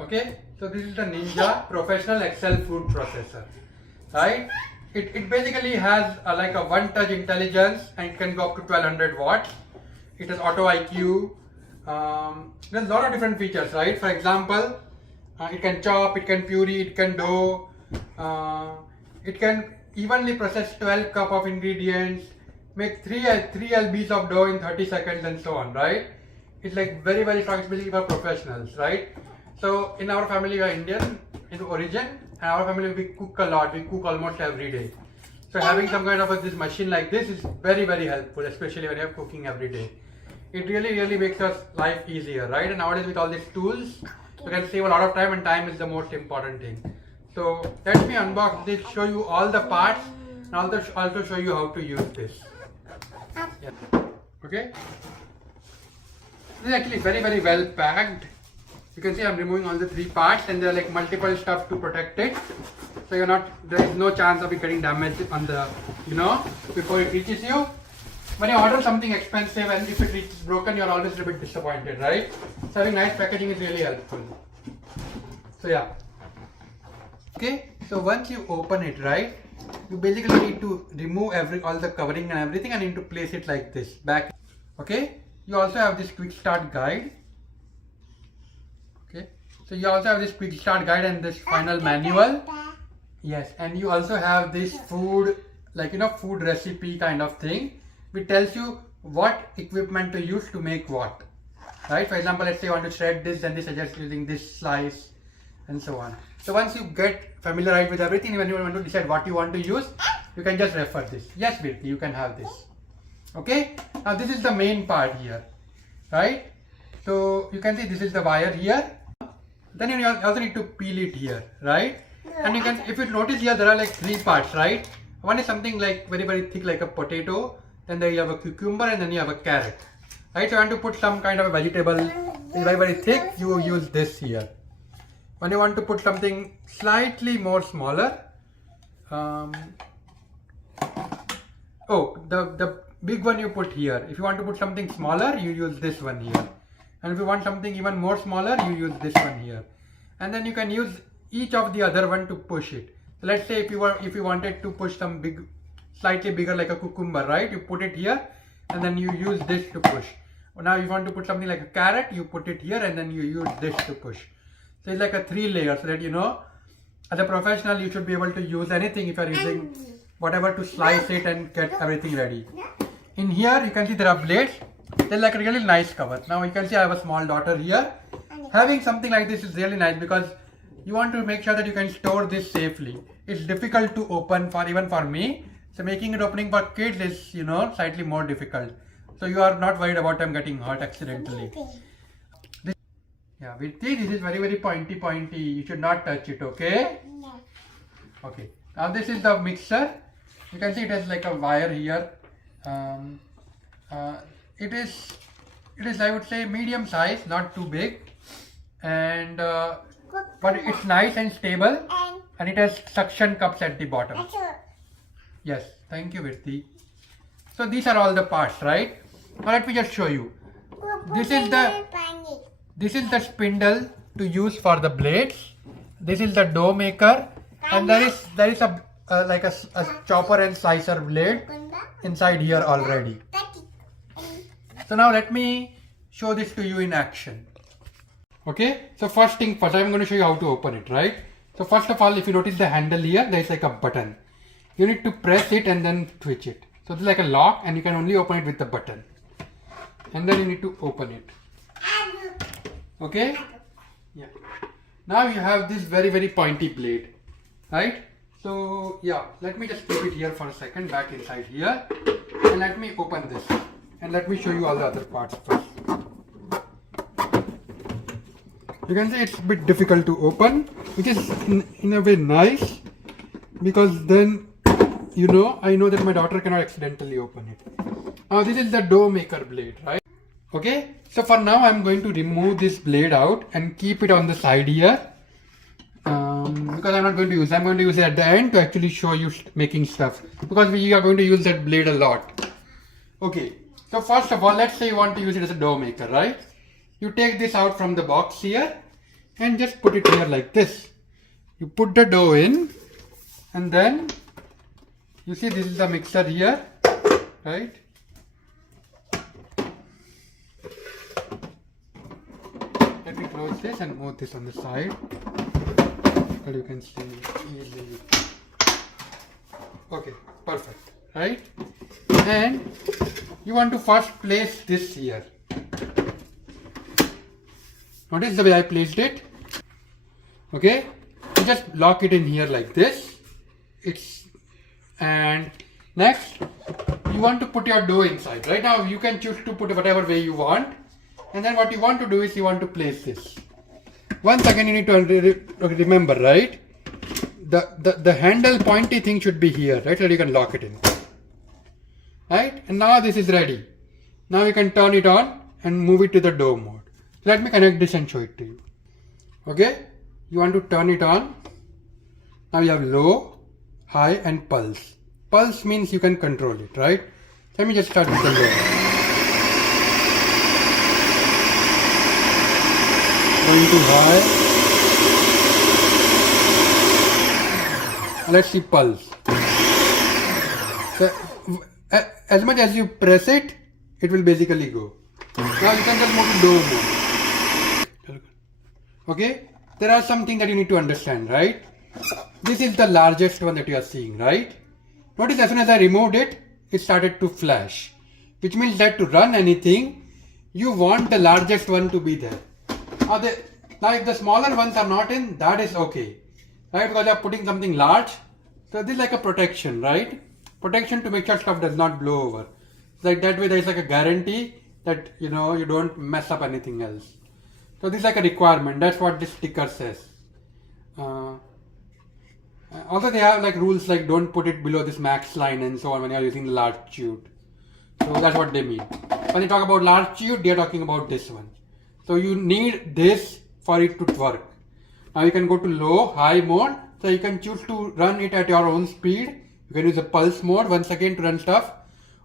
Okay, so this is the Ninja Professional Excel Food Processor, right? It basically has like a one-touch intelligence, and it can go up to 1200 watts. It has auto IQ. There's a lot of different features, right? For example, it can chop, it can puree, it can dough, it can evenly process 12 cup of ingredients, make 3 lbs of dough in 30 seconds, and so on, right? It's like very strong, especially for professionals, right? So in our family we are Indian in origin, and our family we cook a lot. We cook almost every day. So having some kind of this machine like this is very helpful, especially when you are cooking every day. It really makes us life easier, right? And nowadays with all these tools, you can save a lot of time, and time is the most important thing. So let me unbox this, show you all the parts, and also show you how to use this. Yeah. Okay. This is actually very well packed. You can see I'm removing all the 3 parts, and there are like multiple stuff to protect it. So there is no chance of it getting damaged on the, before it reaches you. When you order something expensive and if it is broken, you're always a bit disappointed, right? So having nice packaging is really helpful. So yeah. Okay, so once you open it, right, you basically need to remove all the covering and everything, and need to place it like this back. Okay, you also have this quick start guide. Okay, so you also have this quick start guide and this final manual. Yes, and you also have this food, like food recipe kind of thing, which tells you what equipment to use to make what, right? For example, let's say you want to shred this, then they suggest using this slice and so on. So once you get familiarized with everything, when you want to decide what you want to use, you can just refer this. Yes, Virti, you can have this. Okay, now this is the main part here, right? So you can see this is the wire here. Then you also need to peel it here, right? And you can, if you notice here, there are like 3 parts, right? One is something like very thick, like a potato. Then there you have a cucumber, and then you have a carrot, right? So you want to put some kind of a vegetable very thick, you use this here. When you want to put something slightly more smaller, the big one you put here. If you want to put something smaller, you use this one here. And if you want something even more smaller, you use this one here. And then you can use each of the other one to push it. So let's say if you wanted to push some slightly bigger like a cucumber, right? You put it here, and then you use this to push. Now you want to put something like a carrot, you put it here, and then you use this to push. So it's like a 3 layer, so that as a professional you should be able to use anything if you are using whatever to slice it and get everything ready. In here you can see there are blades. They're like a really nice cover. Now you can see I have a small daughter here. Having something like this is really nice because you want to make sure that you can store this safely. It's difficult to open even for me. So making it opening for kids is slightly more difficult. So you are not worried about them getting hurt accidentally. Yeah, Virti, this is very pointy. You should not touch it, okay? No. Okay. Now this is the mixer. You can see it has like a wire here. It is I would say medium size, not too big, and but it's nice and stable, and it has suction cups at the bottom. Yes, thank you, Virti. So these are all the parts, right? Now let me just show you. This is the spindle to use for the blades. This is the dough maker, and there is a like a chopper and slicer blade inside here already. So now let me show this to you in action. Okay, so first thing first, I'm going to show you how to open it, right? So first of all, if you notice the handle here, there is like a button. You need to press it and then twitch it. So it's like a lock, and you can only open it with the button. And then you need to open it. Okay? Yeah. Now you have this very pointy blade, right? So yeah, let me just keep it here for a second, back inside here, and let me open this, and let me show you all the other parts first. You can see it's a bit difficult to open, which is in a way nice, because then I know that my daughter cannot accidentally open it. Now this is the dough maker blade, right? Okay, so for now I'm going to remove this blade out and keep it on the side here, because I'm not going to use it. I'm going to use it at the end to actually show you making stuff, because we are going to use that blade a lot. Okay, so first of all, let's say you want to use it as a dough maker, right? You take this out from the box here, and just put it here like this. You put the dough in, and then you see this is the mixer here, right? Let me close this and move this on the side so you can see easily. Okay, perfect, right? And you want to first place this here. Notice the way I placed it. Okay, you just lock it in here like this. And next you want to put your dough inside. Right now you can choose to put it whatever way you want, and then what you want to do is you want to place this. Once again you need to remember, right? The handle pointy thing should be here, right? So you can lock it in. Right? And now this is ready. Now you can turn it on and move it to the dough mode. Let me connect this and show it to you. Okay? You want to turn it on. Now you have low, high and pulse. Pulse means you can control it, right? Let me just start with the low. Going to high. Let's see pulse. So, as much as you press it, it will basically go. Now you can just move to dough mode. Okay? There are some things that you need to understand, right? This is the largest one that you are seeing, right? Notice as soon as I removed it, it started to flash. Which means that to run anything, you want the largest one to be there. Now if the smaller ones are not in, that is okay. Right? Because you are putting something large. So this is like a protection, right? Protection to make sure stuff does not blow over. So like that way there is like a guarantee that you don't mess up anything else. So this is like a requirement. That's what this sticker says. Also they have like rules like don't put it below this max line and so on when you are using the large chute. So that's what they mean. When they talk about large chute, they are talking about this one. So you need this for it to work. Now you can go to low, high mode. So you can choose to run it at your own speed. You can use a pulse mode once again to run stuff.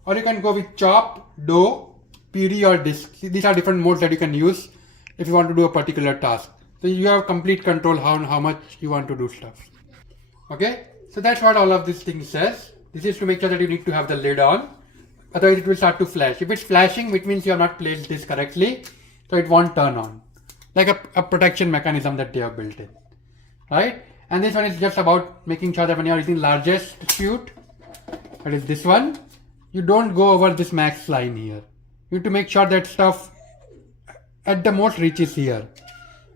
Or you can go with chop, dough, puree or disc. See, these are different modes that you can use if you want to do a particular task. So you have complete control how much you want to do stuff. Okay, so that's what all of this thing says. This is to make sure that you need to have the lid on. Otherwise it will start to flash. If it's flashing, which means you have not placed this correctly, so it won't turn on. Like a protection mechanism that they have built in. Right? And this one is just about making sure that when you are using largest chute, that is this one, you don't go over this max line here. You need to make sure that stuff at the most reaches here.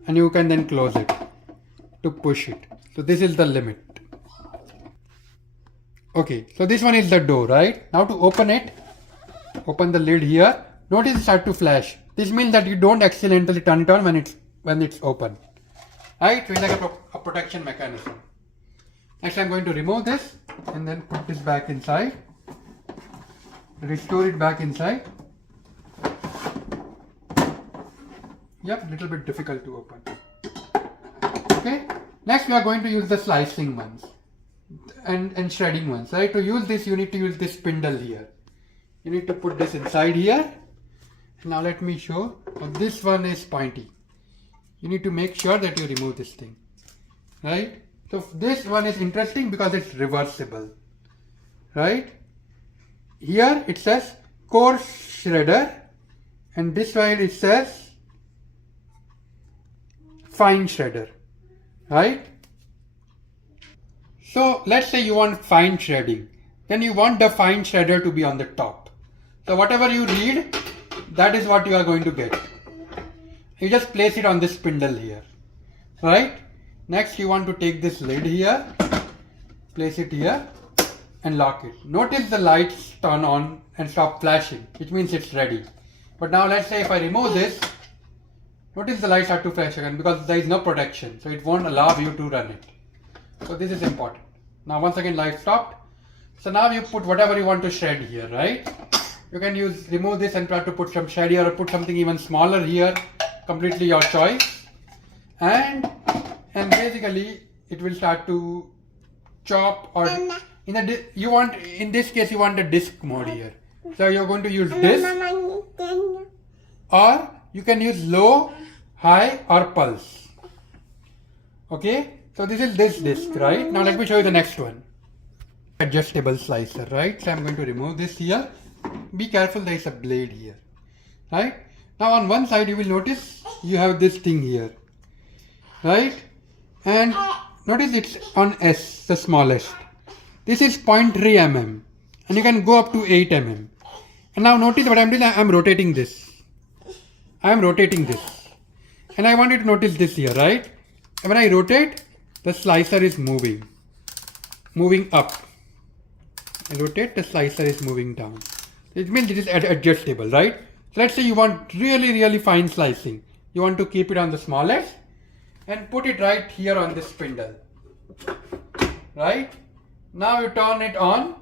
And you can then close it to push it. So this is the limit. Okay, so this one is the dough, right? Now to open it, open the lid here. Notice it start to flash. This means that you don't accidentally turn it on when it's open. Right? So it's like a protection mechanism. Next I'm going to remove this and then put this back inside. Restore it back inside. Yep, little bit difficult to open. Okay. Next we are going to use the slicing ones and shredding ones. Right? To use this you need to use this spindle here. You need to put this inside here. Now let me show. This one is pointy. You need to make sure that you remove this thing. Right? So this one is interesting because it's reversible. Right? Here it says coarse shredder and this side it says fine shredder. Right? So let's say you want fine shredding. Then you want the fine shredder to be on the top. So whatever you read, that is what you are going to get. You just place it on this spindle here. Right? Next you want to take this lid here, place it here and lock it. Notice the lights turn on and stop flashing, which means it's ready. But now let's say if I remove this, notice the lights start to flash again because there is no protection. So it won't allow you to run it. So this is important. Now once again light stopped. So now you put whatever you want to shred here, right? You can remove this and try to put some shred here or put something even smaller here. Completely your choice. And basically it will start to chop or in this case you want a disc mode here. So you're going to use this or you can use low, high or pulse. Okay, so this is this disc, right? Now let me show you the next one. Adjustable slicer, right? So I'm going to remove this here. Be careful, there is a blade here, right? Now on one side you will notice you have this thing here, right? And notice it's on S, the smallest. This is 0.3 mm and you can go up to 8 mm. And now notice what I'm doing, I'm rotating this. I'm rotating this. And I want you to notice this here, right? And when I rotate, the slicer is moving up. I rotate, the slicer is moving down. It means it is adjustable, right? So let's say you want really fine slicing. You want to keep it on the smallest and put it right here on this spindle, right? Now you turn it on.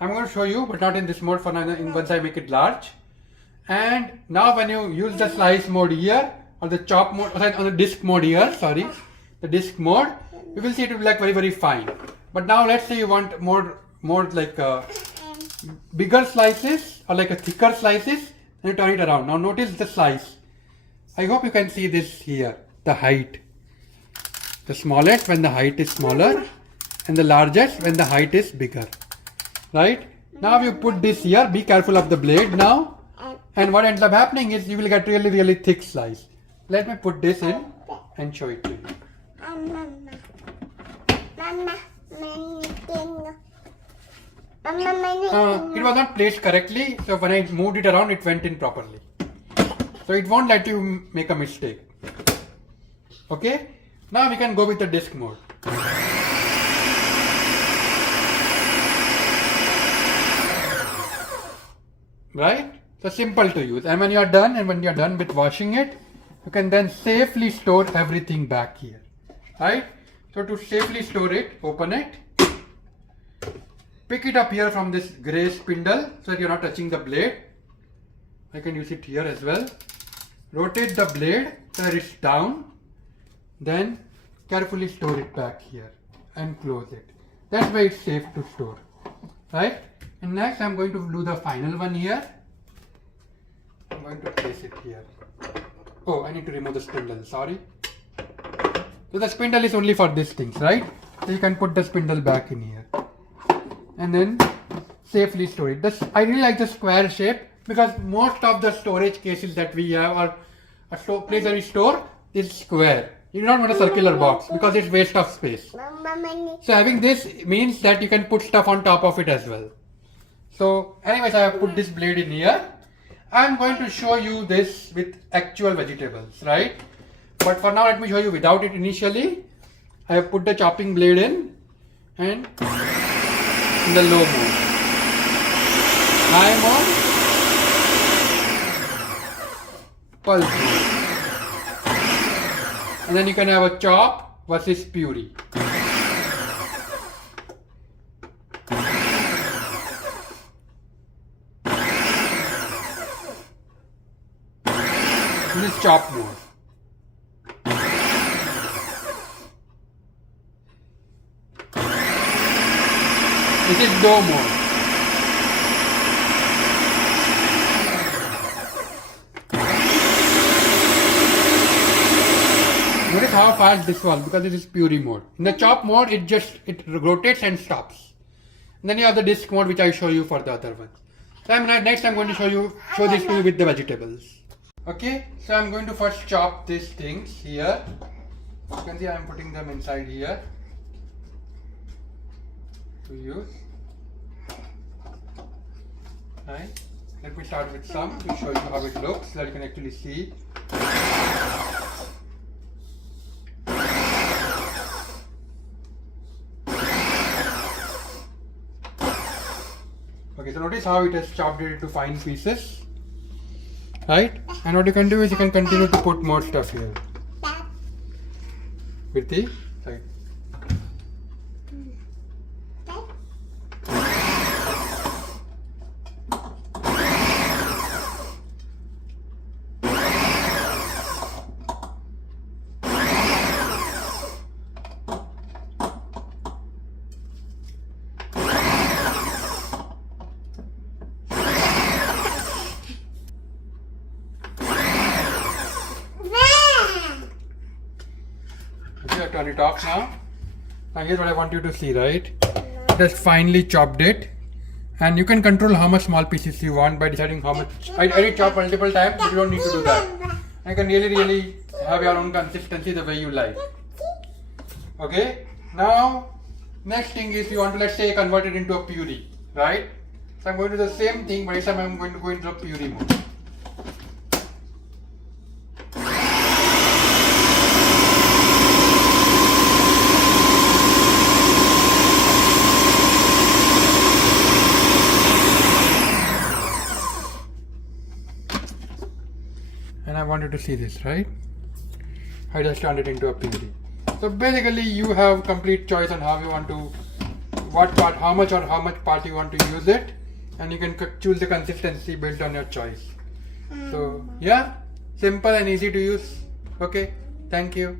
I'm going to show you, but not in this mode for now, once I make it large. And now when you use the slice mode here, or the chop mode, on the disc mode here, sorry, the disc mode, you will see it will be like very fine. But now let's say you want more like bigger slices or like a thicker slices, and you turn it around. Now notice the slice. I hope you can see this here, the height. The smallest when the height is smaller and the largest when the height is bigger, right? Now you put this here, be careful of the blade now, and what ends up happening is you will get really thick slice. Let me put this in and show it to you. It was not placed correctly, so when I moved it around, it went in properly. So it won't let you make a mistake. Okay? Now we can go with the disc mode. Right? So simple to use. And when you are done with washing it, you can then safely store everything back here. Right? So to safely store it, open it. Pick it up here from this gray spindle so that you're not touching the blade. I can use it here as well. Rotate the blade so that it's down. Then carefully store it back here and close it. That's why it's safe to store. Right? And next I'm going to do the final one here. I'm going to place it here. Oh, I need to remove the spindle, sorry. So the spindle is only for these things, right? So you can put the spindle back in here. And then safely store it. I really like the square shape because most of the storage cases that we have or a place where we store is square. You do not want a circular box because it's waste of space. So having this means that you can put stuff on top of it as well. So anyways, I have put this blade in here. I'm going to show you this with actual vegetables, right? But for now, let me show you without it initially. I have put the chopping blade in and in the low mode. High mode. Pulse mode. And then you can have a chop versus puree. This is chop mode. This is dough mode. Notice how fast this was because this is puree mode. In the chop mode, it rotates and stops. And then you have the disc mode, which I show you for the other ones. So next I'm going to show this to you with the vegetables. Okay, so I'm going to first chop these things here. You can see I'm putting them inside here to use. Right. Let me start with some to show you how it looks so that you can actually see. Okay, so notice how it has chopped it into fine pieces. Right? And what you can do is you can continue to put more stuff here. With the right. Okay, I'll turn it off now. Now here's what I want you to see, right? Just finely chopped it. And you can control how much small pieces you want by deciding how much. I did chop multiple times, but you don't need to do that. You can really have your own consistency the way you like. Okay? Now, next thing is you want to, let's say, convert it into a puree, right? So I'm going to do the same thing, but this time I'm going to go into a puree mode. And I wanted to see this, right? I just turned it into a puree. So basically you have complete choice on how you want to, what part, how much part you want to use it, and you can choose the consistency based on your choice. So yeah, simple and easy to use. Okay, thank you.